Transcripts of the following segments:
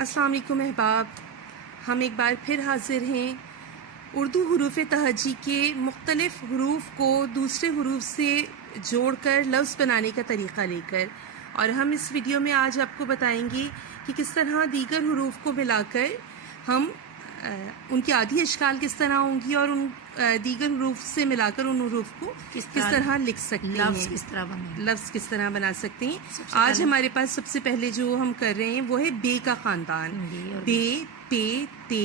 अस्सलाम वालेकुम अहबाब, हम एक बार फिर हाजिर हैं उर्दू हरूफ तहजी के मुख्तलिफ़ हरूफ को दूसरे हरूफ से जोड़कर लफ्ज़ बनाने का तरीक़ा लेकर। और हम इस वीडियो में आज आपको बताएंगे कि किस तरह दीगर हरूफ को मिलाकर हम उनकी आधी अशकाल किस तरह होंगी और उन दीगर हरूफ से मिलाकर उन हरूफ को किस तरह लिख सकते हैं, लफ्ज़ किस तरह बना सकते हैं। आज हमारे पास सबसे पहले जो हम कर रहे हैं वो है बे का ख़ानदान। बे, पे,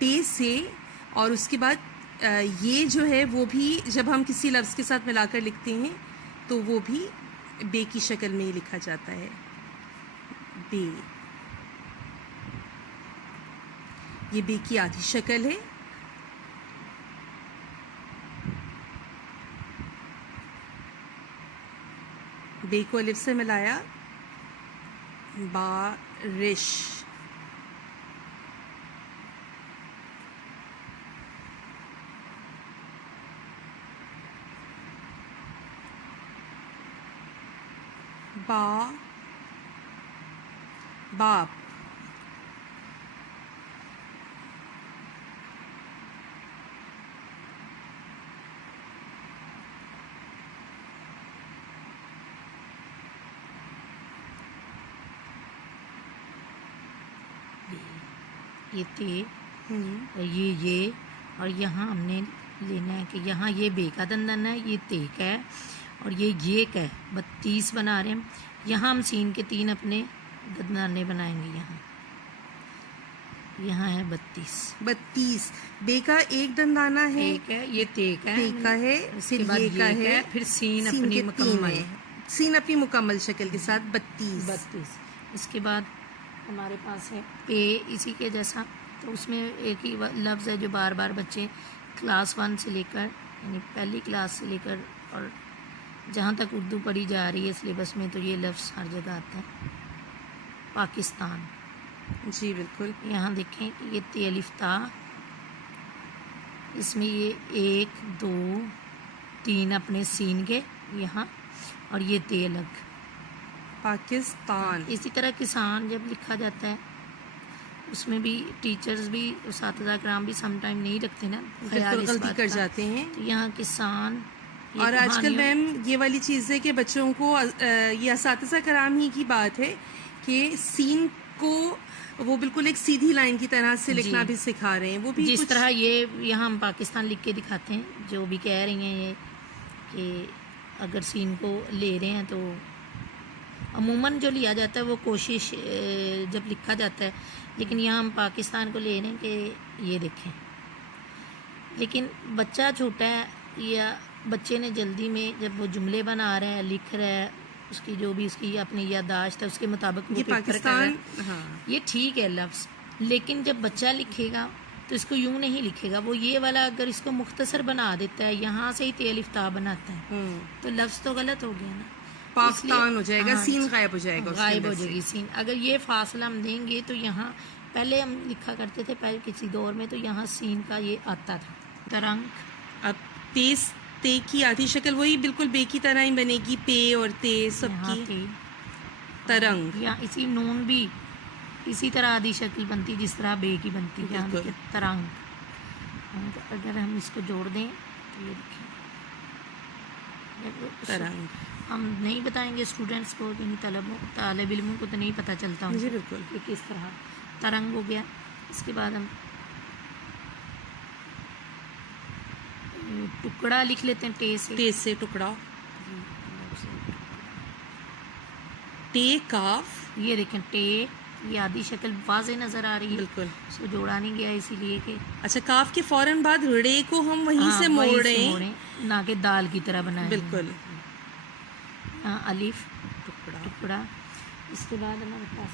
ते से, और उसके बाद ये जो है वो भी जब हम किसी लफ्ज़ के साथ मिलाकर लिखते हैं तो वो भी बे की शक्ल में ही लिखा जाता है। बे, ये बे की आधी शक्ल है। बे को अलिफ से मिलाया, बारिश। बाप, ये ते और ये और यहाँ हमने लेना है कि यहाँ ये बे का दंदन है, ये ते का है और ये का है। 32 बना रहे हैं। यहाँ हम सीन के 3 अपने दंदाने बनाएंगे। यहाँ है 32। बे का एक दंदाना है, एक है, ये ते का है, फिर ये का है, फिर सीन अपनी मुकम्मल, सीन अपनी मुकम्मल शक्ल के साथ 32। इसके बाद हमारे पास है पे, इसी के जैसा। तो उसमें एक ही लफ्ज़ है जो बार बार बच्चे क्लास 1 से लेकर यानी पहली क्लास से लेकर और जहाँ तक उर्दू पढ़ी जा रही है सिलेबस में, तो ये लफ्ज़ हर जगह आता है। पाकिस्तान। जी बिल्कुल। यहाँ देखें ये ते अलिफ ता, इसमें ये 1 2 3 अपने सीन के यहाँ और ये ते अलग, पाकिस्तान। इसी तरह किसान जब लिखा जाता है उसमें भी टीचर्स भी उस्ताद कराम भी समटाइम नहीं रखते ना, गलती कर जाते हैं। तो यहाँ किसान। और आजकल मैम ये वाली चीज़ है कि बच्चों को ये उस्ताद कराम ही की बात है कि सीन को वो बिल्कुल एक सीधी लाइन की तरह से लिखना भी सिखा रहे हैं। वो भी जिस तरह ये यहाँ हम पाकिस्तान लिख के दिखाते हैं, जो भी कह रही हैं ये कि अगर सीन को ले रहे हैं तो अमूमन जो लिया जाता है वो कोशिश जब लिखा जाता है, लेकिन यहाँ हम पाकिस्तान को ले रहे हैं कि ये देखें। लेकिन बच्चा छोटा है या बच्चे ने जल्दी में जब वो जुमले बना रहा है, लिख रहा है, उसकी जो भी उसकी अपनी याददाश्त है उसके मुताबिक वो पाकिस्तान, ये ठीक है लफ्ज़। लेकिन जब बच्चा लिखेगा तो इसको यूँ नहीं लिखेगा, वो ये वाला अगर इसको मुख्तसर बना देता है, यहाँ से ही ते अलिफ ता बनाता है, तो लफ्ज़ तो गलत हो गया ना, पाकिस्तान हो जाएगा। सीन गायब हो जाएगा, गायब हो जाएगी सीन। अगर ये फासला हम देंगे तो यहाँ पहले हम लिखा करते थे पहले किसी दौर में, तो यहाँ सीन का ये आता था तरंग। अब ते की आधी शक्ल वही बिल्कुल बे की तरह ही बनेगी, पे और ते सबकी तरंग। यहाँ इसी नून भी इसी तरह आधी शक्ल बनती जिस तरह बे की बनती है, तरंग। अगर हम इसको जोड़ दें तो ये देखें तरंग। हम नहीं बताएंगे स्टूडेंट्स को, तालिब इल्मों को तो नहीं पता चलता जी बिल्कुल कि किस तरह तरंग हो गया। इसके बाद हम टुकड़ा लिख लेते हैं, टे से टुकड़ा। टे काफ, ये देखें टे, ये आधी शक्ल वाज़े नज़र आ रही है, बिल्कुल। इसको जोड़ा नहीं गया इसीलिए कि अच्छा, काफ के फौरन बाद रे को हम वहीं से मोड़ें, ना कि दाल की तरह बनाए। बिल्कुल। अलिफ टुकड़ा। इसके बाद हमारे पास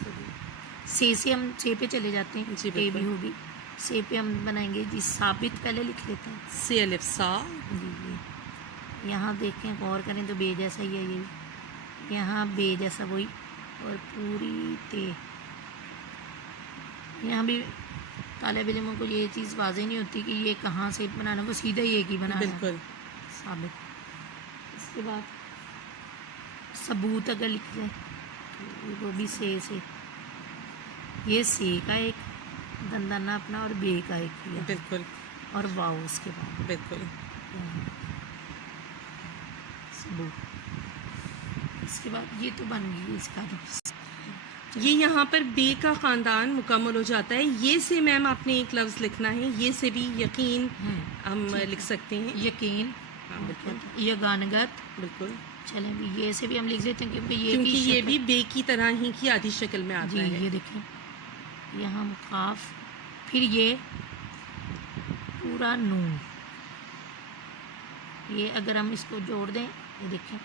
से हम से पे चले जाते हैं, ए भी होगी, से पे हम बनाएंगे जी साबित, पहले लिख लेते हैं से अलिफ सा। जी यहाँ देखें गौर करें तो बे जैसा ही है, ये यहाँ बे जैसा वही, और पूरी ते। यहाँ भी तालिब इल्मों को ये चीज़ वाज़ेह नहीं होती कि ये कहाँ से बनाना, वो सीधा ही एक ही बनाना, बिल्कुल साबित। इसके बाद सबूत अगर लिख जाए वो भी से ये सी का एक दंदाना अपना और बे का एक किया बिल्कुल और वाव उसके बाद बिल्कुल। सबूत। इसके बाद ये तो बन गई इसका तो ये यहाँ पर बे का ख़ानदान मुकम्मल हो जाता है। ये से मैम आपने एक लफ्ज़ लिखना है, ये से भी यकीन हम लिख सकते हैं। यकीन, हाँ बिल्कुल यगानगत, बिल्कुल, चलें भी ये से भी हम लिख देते हैं क्योंकि क्योंकि ये भी बे की तरह ही की आधी शक्ल में आता जी है। ये देखें यहाँ काफ, फिर ये पूरा नून, ये अगर हम इसको जोड़ दें ये देखें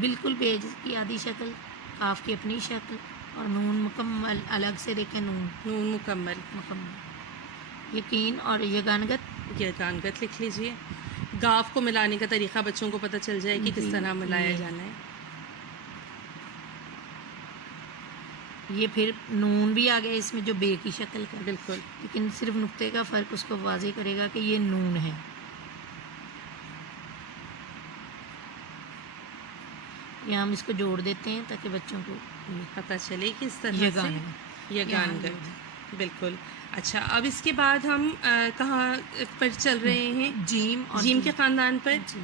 बिल्कुल बेज की आधी शक्ल, काफ की अपनी शक्ल और नून मुकम्मल अलग से देखें नून मुकम्मल, यकीन और यगानगत, ये गानगत लिख लीजिए। गाफ को मिलाने का तरीका बच्चों को पता चल जाए कि किस तरह मिलाया जाना है। ये फिर नून भी आ गया इसमें जो बे की शक्ल का, बिल्कुल, लेकिन सिर्फ नुक्ते का फ़र्क उसको वाज़ेह करेगा कि ये नून है। ये हम इसको जोड़ देते हैं ताकि बच्चों को पता चले कि इस तरह ये से गानगत, ये गानगत। बिल्कुल। अच्छा, अब इसके बाद हम कहाँ पर चल रहे हैं? जीम और जीम के ख़ानदान पर। जी।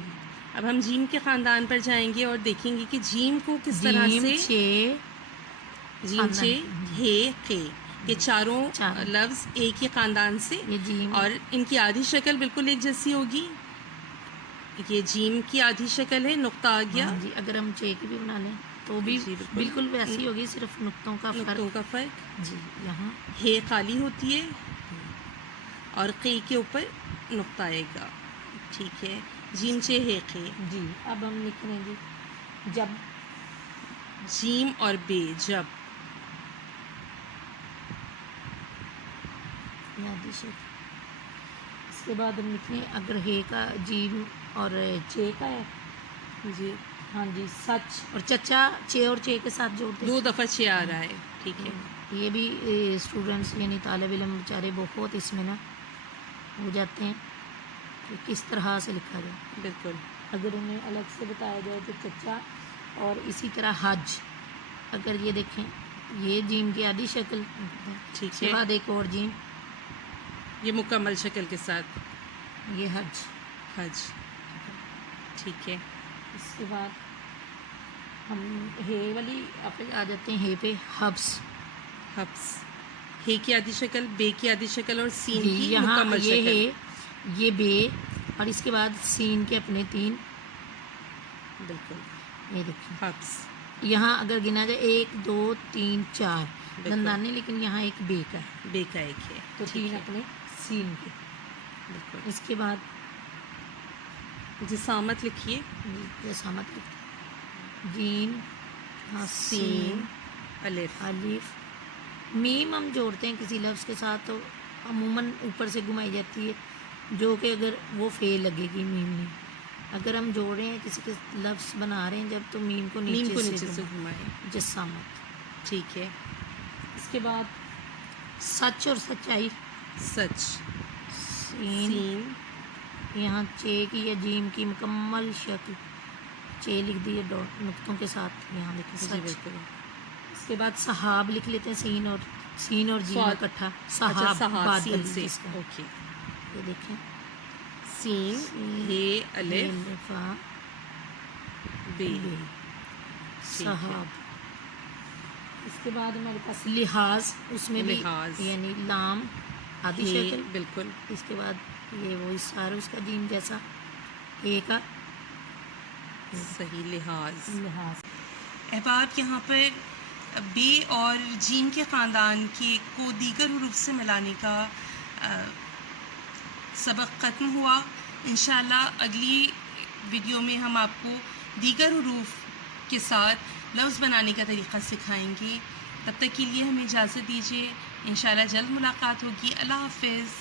अब हम जीम के ख़ानदान पर जाएंगे और देखेंगे कि जीम को किस तरह जीम से छे जीम छे हे के ये चारों चार लफ्ज़ एक ही ख़ानदान से, ये जीम और इनकी आधी शक्ल बिल्कुल एक जैसी होगी। ये जीम की आधी शक्ल है, नुक्ता आ गया। हाँ जी, अगर हम चे की भी बना लें तो भी जी, बिल्कुल। बिल्कुल वैसी होगी, सिर्फ नुक्तों का नुक्तों फर्क। का फ़र्क। जी यहाँ हे काली होती है और क़े के ऊपर नुक्ता आएगा। ठीक है, जीम चे हे क़े। जी अब हम लिख लेंगे जब, जीम और बे जब, याद से। इसके बाद हम लिख लें अगर हे का जीम और चे का है जी हाँ जी सच और चचा चे और चे के साथ जोड़ते हैं। 2 दफ़ा छे आ रहा है। ठीक है, ये भी स्टूडेंट्स यानी तालिब इल्म बेचारे बहुत इसमें ना हो जाते हैं कि किस तरह से लिखा जाए। बिल्कुल, अगर उन्हें अलग से बताया जाए तो चचा, और इसी तरह हज, अगर ये देखें ये जीम की आधी शक्ल, ठीक उसके है। बाद एक और जीम, ये मुकम्मल शक्ल के साथ ये हज। हज। ठीक है, इसके बाद हम हे वाली आप आ जाते हैं हे पे हब्स। हब्स, हे की आधी शक्ल, बे की आधी शक्ल और सीन जी, की यहाँ मुकम्मल ये शक्ल। हे, ये बे, और इसके बाद सीन के अपने 3, बिल्कुल, ये देखिए हब्स। यहाँ अगर गिना जाए 1 2 3 4 बिल्कुल। दंदाने, लेकिन यहाँ एक बे का है बे का एक है, तो ठीक 3 है, अपने सीन के। बिल्कुल। इसके बाद जिसामत लिखिए, जैसा मतलब जीन, हाँ, सीन, अलिफ। अलिफ, मीम हम जोड़ते हैं किसी लफ्ज़ के साथ तो अमूमन ऊपर से घुमाई जाती है, जो कि अगर वो फेल लगेगी मीम में। अगर हम जोड़ रहे हैं किसी के लफ्ज़ बना रहे हैं जब, तो मीम को नीम को नीचे नीचे से घुमाएं। घुमाएं। जसामत। ठीक है, इसके बाद सच और सच्चाई, सच, सीन, सीन, यहाँ चे की या जीम की मुकम्मल शक्ल, चे लिख दिए डॉट नुक्तों के साथ, यहाँ लिखे जी सच। बिल्कुल। इसके बाद सहाब लिख लेते हैं, सीन और जीम स्वाद। इकट्ठा, अच्छा, सहाब सहाब बादल सीन से, जिसका। ओके। ये देखें सीन, हे, अलिफ, अलिफा, बे। बे, ठीक है। सहाब। इसके बाद हमारे पास लिहाज, उसमें भी लिहाज। यानी लाम आदि हे, शक्ल। बिल्कुल, इसके बाद ये वही सारा उसका जीम जैसा ए का सही, लिहाज। लिहाज। अहबाब, यहाँ पर बे और जीम के ख़ानदान के को दीगर हरूफ से मिलाने का सबक ख़त्म हुआ। इंशाअल्लाह अगली वीडियो में हम आपको दीगर हरूफ के साथ लफ्ज़ बनाने का तरीक़ा सिखाएंगे। तब तक के लिए हमें इजाज़त दीजिए। इंशाअल्लाह जल्द मुलाकात होगी। अल्लाह हाफ़िज़।